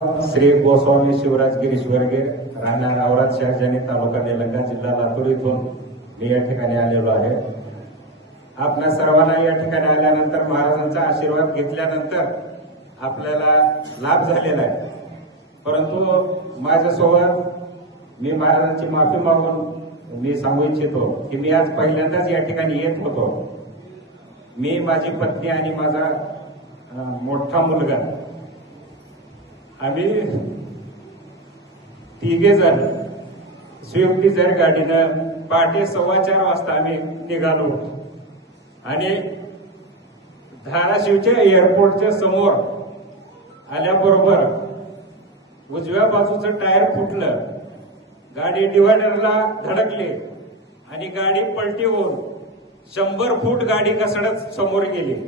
श्री गोस्वामी शिवराज गिरीश्वरगे राहणार औराद शहाजानी तालुका निलंगा जिल्हा लातूर इथून मी या ठिकाणी आलेलो आहे। आपल्या सर्वांना या ठिकाणी आल्यानंतर महाराजांचा आशीर्वाद घेतल्यानंतर आपल्याला लाभ झालेला आहे, परंतु माझ्यासोबत मी महाराजांची माफी मागून मी सांगू इच्छितो की मी आज पहिल्यांदाच या ठिकाणी येत होतो। मी, माझी पत्नी आणि माझा मोठा मुलगा आम्ही तिघे जण स्विफ्ट डिझायर गाडीनं पहाटे 4:15 वाजता आम्ही निघालो आणि धाराशिवच्या एअरपोर्टच्या समोर आल्याबरोबर उजव्या बाजूचं टायर फुटलं, गाडी डिव्हायडरला धडकली आणि गाडी पलटी होऊन 100 फूट गाडी घसरत समोर गेली।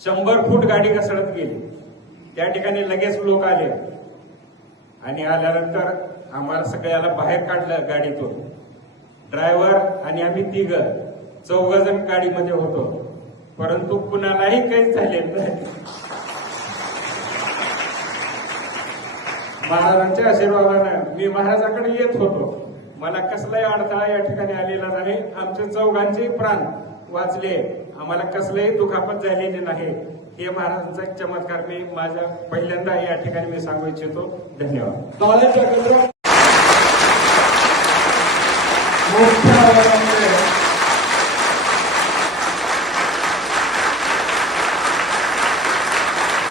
100 फूट गाडी घसरत गेली। त्या ठिकाणी लगेच लोक आले आणि आल्यानंतर आम्हाला सगळ्याला बाहेर काढलं गाडीतून। ड्रायव्हर आणि आम्ही चौघ जण गाडीमध्ये होतो, परंतु कुणालाही काही झालेलं नाही। महाराजांच्या आशीर्वादानं मी महाराजाकडे येत होतो, मला कसलाही अडथळा या ठिकाणी आलेला नाही। आमच्या चौघांचे प्राण वाचले, आम्हाला कसलंही दुखापत झालेली नाही। हे महाराजांचा एक चमत्कार मी माझ्या पहिल्यांदा या ठिकाणी मी सांगू इच्छितो। धन्यवाद।